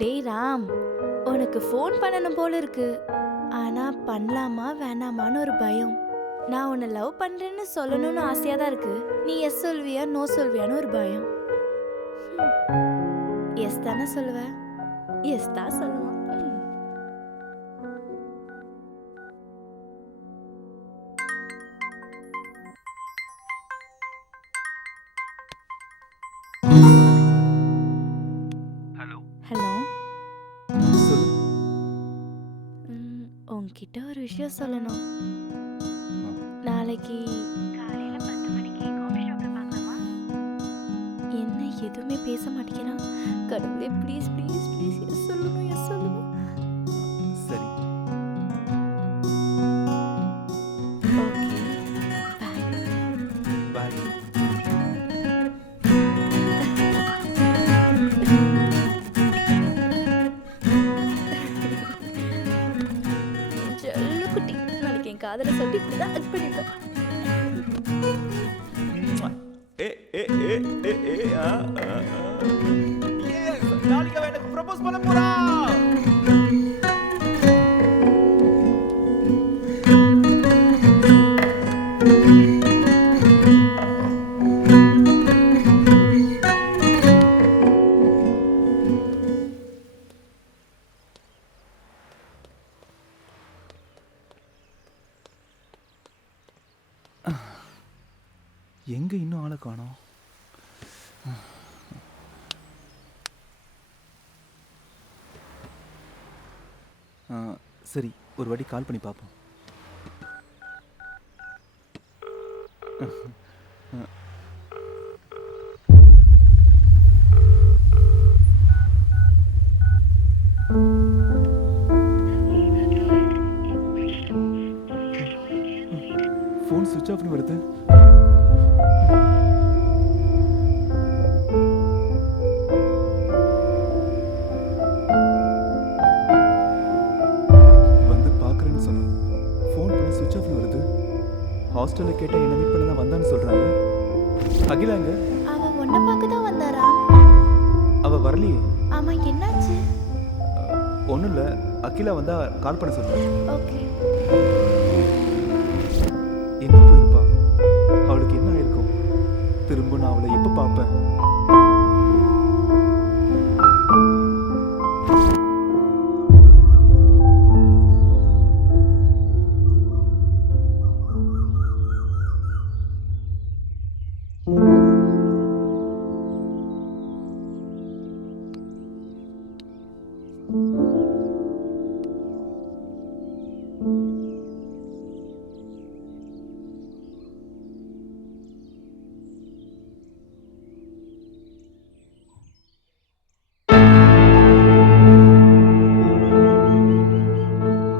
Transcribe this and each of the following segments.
டேய் ராம், உனக்கு ஃபோன் பண்ணணும் போல இருக்கு. ஆனா பண்ணலாமா வேணாமான்னு ஒரு பயம். நான் உன்னை லவ் பண்றேன்னு சொல்லணும்னு ஆசையா தான் இருக்கு. நீ எஸ் சொல்வியா நோ சொல்வியான்னு ஒரு பயம். எஸ் தானே சொல்லுவ? எஸ் தான் சொல்லுவான். ஹலோ ஹலோ, சொல்லு. உன்கிட்ட ஒரு விஷயம் சொல்லணும். நாளைக்கு காலையில 10 மணிக்கு காஃபி ஷாப்ல பார்க்கலாமா? என்ன எதுவுமே பேச மாட்டேங்கிறான். கடவுளே ப்ளீஸ் ப்ளீஸ் ப்ளீஸ் எஸ் சொல்லணும் எஸ் சொல்லணும். சரி. Okay bye. பாய். செல்ல குட்டி, நாளைக்கு என் காதலை சொல்லி இப்படிதான் ஹக் பண்ணிப்பேன். ஏ ஏ ஏ ஏ ஏ ஆ ஆ எஸ், நாளைக்கு அவன் எனக்கு ப்ரோபோஸ் பண்ண போறா. எங்க இன்னும் ஆளை காணோம்? சரி, ஒரு வாட்டி கால் பண்ணி பார்ப்போம். ஃபோன் சுவிட்ச் ஆஃப்னு வருது. வந்து பார்க்குறேன்னு சொன்னேன். ஃபோன் பண்ண சுவிட்ச் ஆஃப்னு வருது. ஹாஸ்டலில் கேட்டால் என்ன மீட் பண்ண தான் வந்தான்னு சொல்கிறாங்க. அகிலா எங்க? அவன் உன்னை பார்க்க தான் வந்தாரா? அவள் வரலையே. ஆமா, என்னாச்சு? ஒன்றும் இல்லை, அகிலா வந்தா கால் பண்ண சொல்கிறேன். ஓகே. எங்கே போயிருப்பா? அவளுக்கு என்ன ஆயிருக்கும்? திரும்ப நான் அவளை எப்போ பார்ப்பேன்?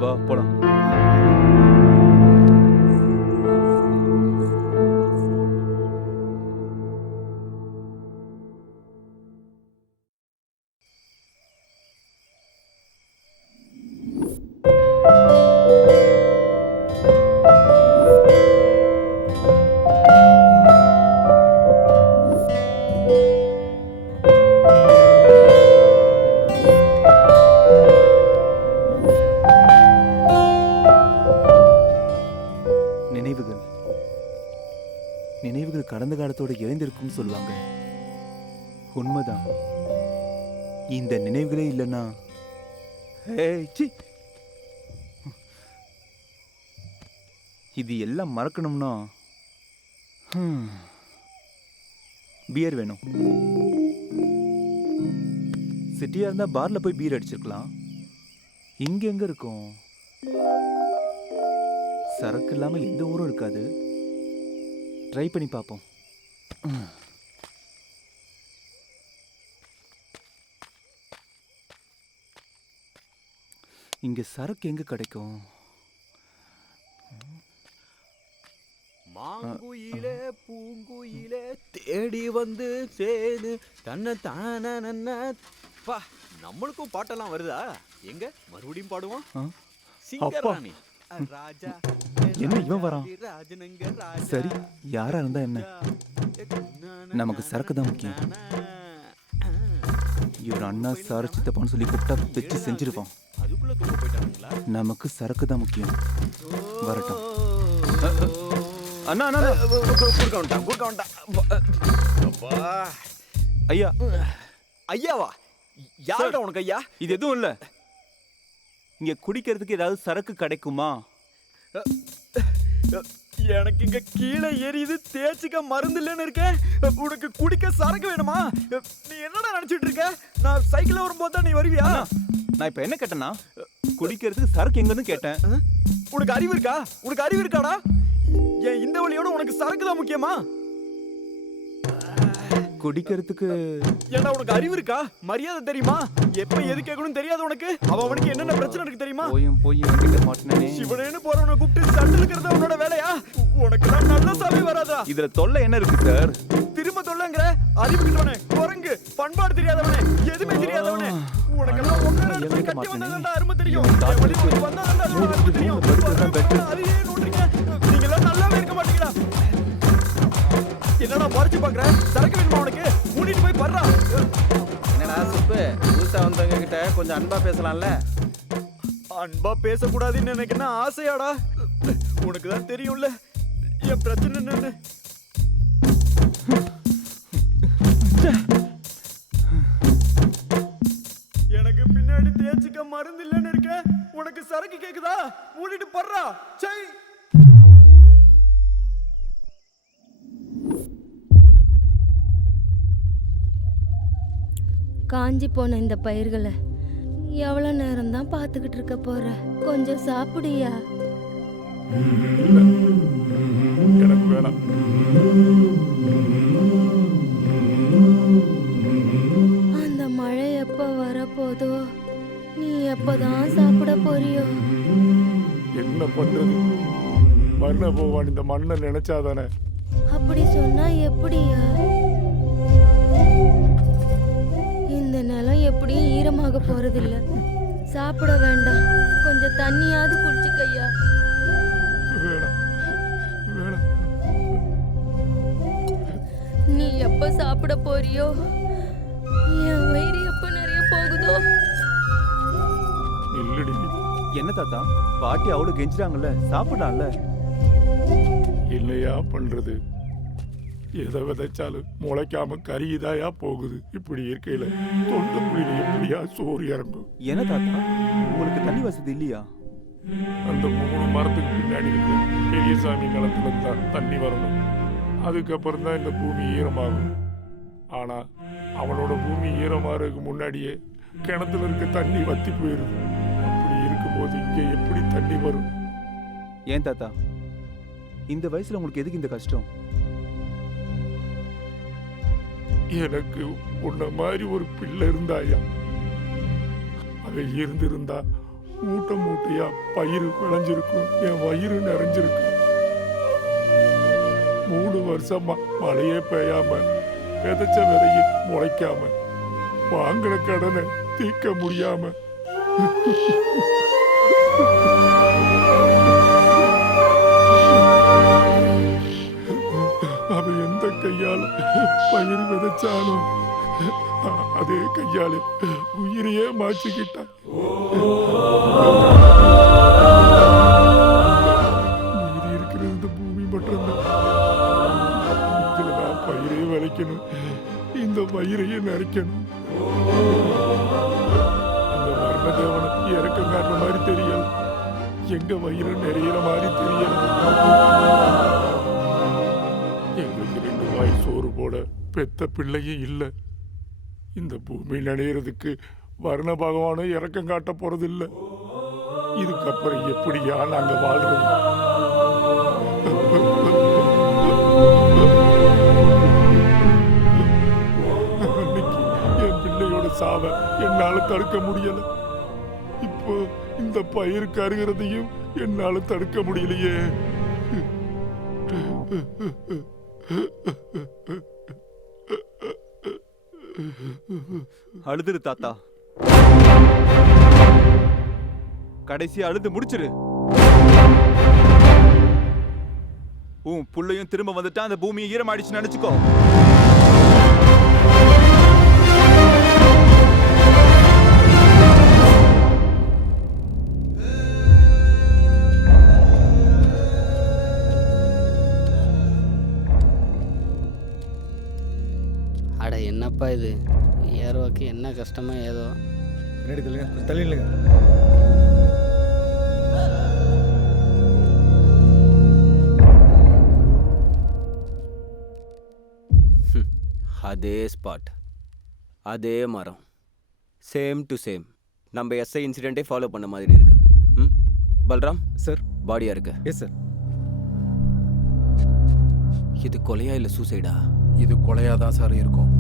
வா போலாம். நினைவுகள் நினைவுகள் கடந்த காலத்தோட இணைந்திருக்கும்னு சொல்லுவாங்க. உண்மைதான். இந்த நினைவுகளே இல்லைன்னா இது எல்லாம் மறக்கணும்னா பியர் வேணும். சிட்டியா இருந்தா பார்ல போய் பீர் அடிச்சிருக்கலாம். இங்க எங்க இருக்கும்? சரக்கு இல்லாம எந்த ஊரும் இருக்காது. ட்ரை பண்ணி பார்ப்போம். இங்க சரக்கு எங்க கிடைக்கும்? மாங்குயிலே பூங்குயிலே தேடி வந்து சேது தன்னை தான பா. நம்மளுக்கும் பாட்டெல்லாம் வருதா? எங்க மறுபடியும் பாடுவோம். சிங்கராணி ராஜா என்ன இவன் வரான்? ராஜனங்க ராஜா. சரி, யாரா இருந்தா என்ன, நமக்கு சரக்கு தான் முக்கியம். இவர் அண்ணா சார சித்தப்பான்னு சொல்லி கூப்பிட்டா வச்சு செஞ்சிருவான். அதுக்குள்ள தூங்க போயிட்டாங்களா? நமக்கு சரக்கு தான் முக்கியம். வரட்டும். அண்ணா அண்ணா குறுக்க வந்துட்டான். அப்பா ஐயா. ஐயாவா? யாரோட உனக்கு ஐயா? இது எதுவும் இல்ல. இங்க குடிக்கிறதுக்கு ஏதாவது சரக்கு கிடைக்குமா? எனக்கு இங்க கீழே எரியுது, தேய்ச்சிக்க மருந்து இல்லைன்னு இருக்கேன். உனக்கு குடிக்க சரக்கு வேணுமா? நீ என்னடா நினைச்சிட்டு இருக்க? நான் சைக்கிள்ல வரும்போது தான் நீ வருவியா? நான் இப்ப என்ன கேட்டேன்னா, குடிக்கிறதுக்கு சரக்கு எங்கன்னு கேட்டேன். உனக்கு அறிவு இருக்கா? உனக்கு அறிவு இருக்காடா? ஏன் இந்த வழியோட உனக்கு சரக்கு தான் முக்கியமா? குடிக்கிறதுக்கு ஏன்டா உனக்கு அறிவு இருக்கா? மரியாதை தெரியுமா? எப்ப எது கேட்கணும் தெரியாது உனக்கு? அவனுக்கு என்னென்ன பிரச்சனை இருக்கு தெரியுமா? போய் வண்டிக்க மாட்டேனே. சிவனேன்னு போறவனை கூப்பிட்டு சண்டை இருக்கிறது உன்னோட வேலையா? உனக்கு தான் நல்ல சாமி வராதா? இதுல தொல்லை என்ன இருக்கு சார்? திரும்ப தொல்லைங்கிற? அறிவு கிட்டவனே, குரங்கு, பண்பாடு தெரியாதவனே, எதுவுமே தெரியாதவனே. உனக்கெல்லாம் ஒன்னரை இடத்துல கட்டி வந்ததாண்டா அருமை தெரியும். என் வழி உனக்கு வந்ததாண்டா அருமை தெரியும். அதையே நோட்டுறீங்க. நீங்க எல்லாம் நல்லாவே இருக்க மாட்டீங்களா? என்னடா மறைச்சு பாக்குற? சரக்கு வேணுமா உனக்கு? மூடிட்டு போய் படுறா. என்னடா சுப்பு, புதுசா வந்தவங்க கிட்ட கொஞ்சம் அன்பா பேசலாம்ல? அன்பா பேசக்கூடாதுன்னு எனக்கு என்ன ஆசையாடா? உனக்கு தான் தெரியும்ல என் பிரச்சனை என்னன்னு. எனக்கு பின்னாடி தேய்ச்சிக்க மருந்து இல்லைன்னு இருக்க. உனக்கு சரக்கு கேக்குதா? மூடிட்டு படுறா. சை. காஞ்சி போன இந்த பயிர்களை எவ்வளோ நேரம் தான் பார்த்துக்கிட்டு இருக்க போற? கொஞ்சம் சாப்பிடுயா. எனக்கு வேணாம். அந்த மழை எப்போ வரப்போதோ, நீ எப்போதான் சாப்பிட போறியோ? என்ன பண்றது? மண்ண போவான் இந்த மண்ணை நினைச்சாதானே. அப்படி சொன்னா எப்படியா? இந்த நிலம் எப்படியும் ஈரமாக போறதில்ல. சாப்பிட வேண்டாம், கொஞ்சம் தண்ணியாவது குடிச்சுக்கையா. வேணாம் வேணாம். நீ எப்ப சாப்பிட போறியோ, என் வயிறு எப்ப நிறைய போகுதோ. இல்லடி. என்ன தாத்தா, பாட்டி அவ்வளவு கெஞ்சிட்டாங்கல்ல, சாப்பிடலாம்ல. இல்லையா பண்றது? எதை விதைச்சாலும் முளைக்காம கரியுதாயா போகுது. இப்படி இருக்கையில தொண்ட குழியில எப்படியா சோறு இறங்கும்? என்ன தாத்தா, உங்களுக்கு தண்ணி வசதி இல்லையா? அந்த 3 மரத்துக்கு பின்னாடி இருக்க பெரியசாமி நிலத்துல இருந்தா தண்ணி வரணும். அதுக்கப்புறம் தான் இந்த பூமி ஈரமாகும். ஆனா அவனோட பூமி ஈரமாறதுக்கு முன்னாடியே கிணத்துல இருக்க தண்ணி வத்தி போயிருது. அப்படி இருக்கும்போது இங்க எப்படி தண்ணி வரும்? ஏன் தாத்தா, இந்த வயசுல உங்களுக்கு எதுக்கு இந்த கஷ்டம்? எனக்கு உன்ன மாதிரி ஒரு பிள்ளை இருந்தாயா? அவ இருந்திருந்தா மூட்டை மூட்டையா பயிர் விளைஞ்சிருக்கும், என் வயிறு நிறைஞ்சிருக்கும். 3 வருஷமா மழையே பெய்யாம விதைச்ச விதையை முளைக்காம வாங்கின கடனை தீர்க்க முடியாம அவ எந்த கையால பயிர் விதைச்சானோ அதே கையால உயிரையே மாற்றிக்கிட்டான். மீறி இருக்கிறது இந்த பூமி மட்டும்தான். இதுலதான் பயிரையே விளைக்கணும், இந்த பயிரையே நரைக்கணும். அந்த வர்ணதேவனை இறக்கம் காட்டுற மாதிரி தெரியல, எங்க வயிறு நிறையிற மாதிரி தெரியல. எங்களுக்கு 2 வாய் சோறு போட பெத்த பிள்ளையும் இல்லை. இந்த பூமி நனையிறதுக்கு வர்ண பகவானும் இறக்கம் காட்ட போறது இல்லை. இதுக்கப்புறம் எப்படியா நாங்க வாழ்றது? அன்னைக்கு என் பிள்ளையோட சாவை என்னால தடுக்க முடியல. இப்போ இந்த பயிர் கருகிறதையும் என்னால தடுக்க முடியலையே. அழுதுரு தாத்தா, கடைசி அழுது முடிச்சிரு. உன் புள்ளையும் திரும்ப வந்துட்டா அந்த பூமியை ஈரமாயிடுச்சு நினைச்சுக்கோ. என்னப்பா இது ஏரோவுக்கு என்ன கஷ்டமோ ஏதோ. பின்னாடி தள்ளுங்க, கொஞ்சம் தள்ளி நில்லுங்க. அதே ஸ்பாட், அதே மரம், சேம் டு சேம். நம்ம எஸ்ஐ இன்சிடென்ட்டே ஃபாலோ பண்ண மாதிரி இருக்கு. ம் பல்ராம் சார். பாடியா இருக்கு. Yes sir. இது கொலையா இல்லை சூசைடா? இது கொலையாக தான் சார் இருக்கும்.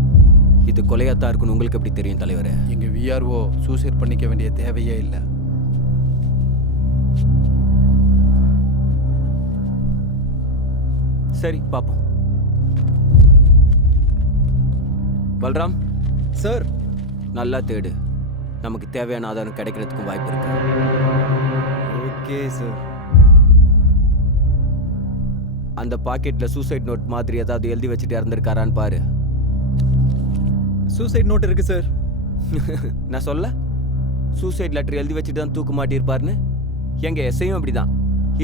இது கொலையாக தான் இருக்குன்னு உங்களுக்கு எப்படி தெரியும் தலைவரே? எங்கள் விஆர்ஓ சூசைட் பண்ணிக்க வேண்டிய தேவையே இல்லை. சரி பாப்போம். பல்ராம் சார். நல்லா தேடு, நமக்கு தேவையான ஆதாரம் கிடைக்கிறதுக்கும் வாய்ப்பு இருக்கு. Okay sir. அந்த பாக்கெட்ல சூசைட் நோட் மாதிரி ஏதாவது எழுதி வச்சுட்டு இறந்துருக்காரான்னு பாரு. சூசைட் நோட் இருக்கு சார். நான் சொல்ல, சூசைட் லெட்டர் எழுதி வச்சுட்டு தான் தூக்கு மாட்டியிருப்பாருன்னு. எங்க எஸ்ஐயும் அப்படிதான்.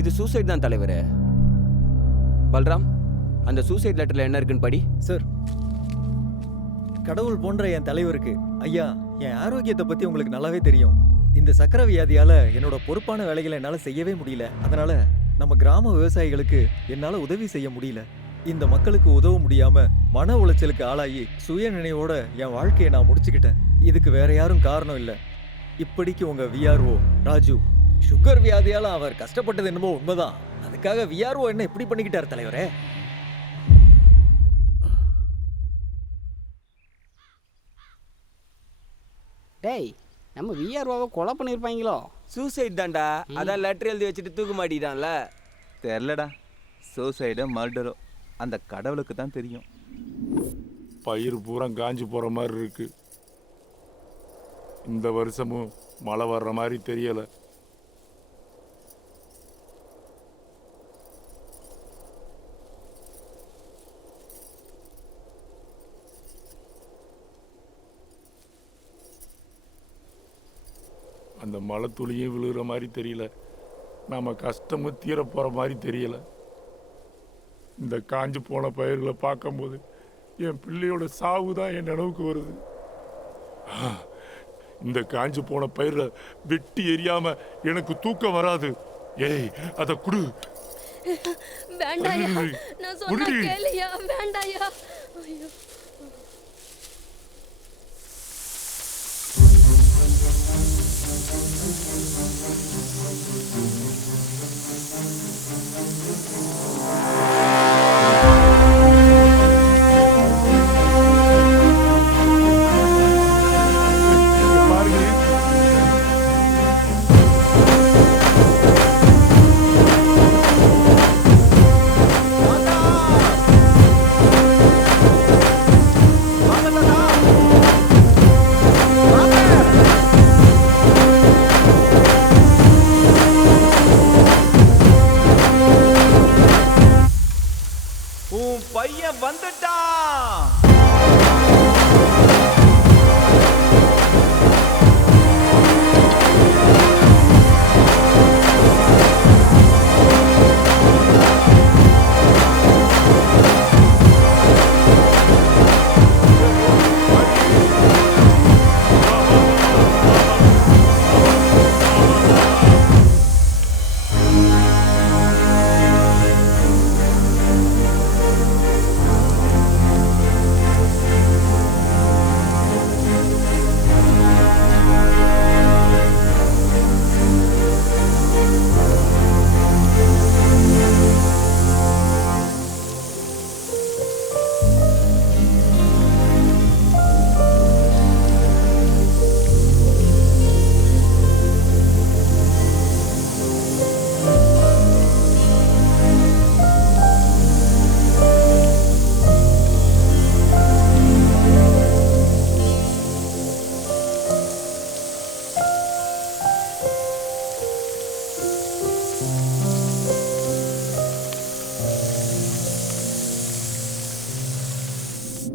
இது சூசைட் தான் தலைவரே. பல்ராம், அந்த சூசைட் லெட்டர்ல என்ன இருக்குன்னு படி. சார், கடவுள் போன்ற என் தலைவருக்கு ஐயா, என் ஆரோக்கியத்தை பத்தி உங்களுக்கு நல்லாவே தெரியும். இந்த சக்கரை வியாதியால என்னோட பொறுப்பான வேலைகளை என்னால செய்யவே முடியல. அதனால நம்ம கிராம விவசாயிகளுக்கு என்னால உதவி செய்ய முடியல. இந்த மக்களுக்கு உதவ முடியாம மன உளைச்சலுக்கு ஆளாகி சுய நினைவோட என் வாழ்க்கையை நான் முடிச்சுக்கிட்டேன். இதுக்கு வேற யாரும் காரணம் இல்ல. இப்படிக்கு உங்க விஆர்ஓ ராஜு. சுகர் வியாதியால அவர் கஷ்டப்பட்டது என்னமோ உண்மைதான். அதுக்காக விஆர்ஓ என்ன இப்படி பண்ணிக்கிட்டார் தலைவரே? டேய், நம்ம விஆர்ஓவை கொலை பண்ணியிருப்பாங்களோ? சூசைட் தான்டா. அதான் லெட்டர் எழுதி வச்சுட்டு தூக்கு மாட்டிட்டான்ல. தெரிலடா, சூசைடோ மர்டரோ அந்த கடவுளுக்கு தான் தெரியும். பயிர் பூரா காஞ்சி போகிற மாதிரி இருக்கு. இந்த வருஷமும் மழை வர்ற மாதிரி தெரியலை. அந்த மழை துளியும் விழுகிற மாதிரி தெரியல. நாம் கஷ்டமும் தீர போகிற மாதிரி தெரியல. இந்த காஞ்சு போன பயிர்களை பார்க்கும்போது என் பிள்ளையோட சாவு தான் என் நினைவுக்கு வருது. இந்த காஞ்சு போன பயிரை வெட்டி எரியாம எனக்கு தூக்கம் வராது. ஏய், அதை குடு. வேண்டாயா, நான் சொன்னா கேளியா. வேண்டாயா. ஐயோ,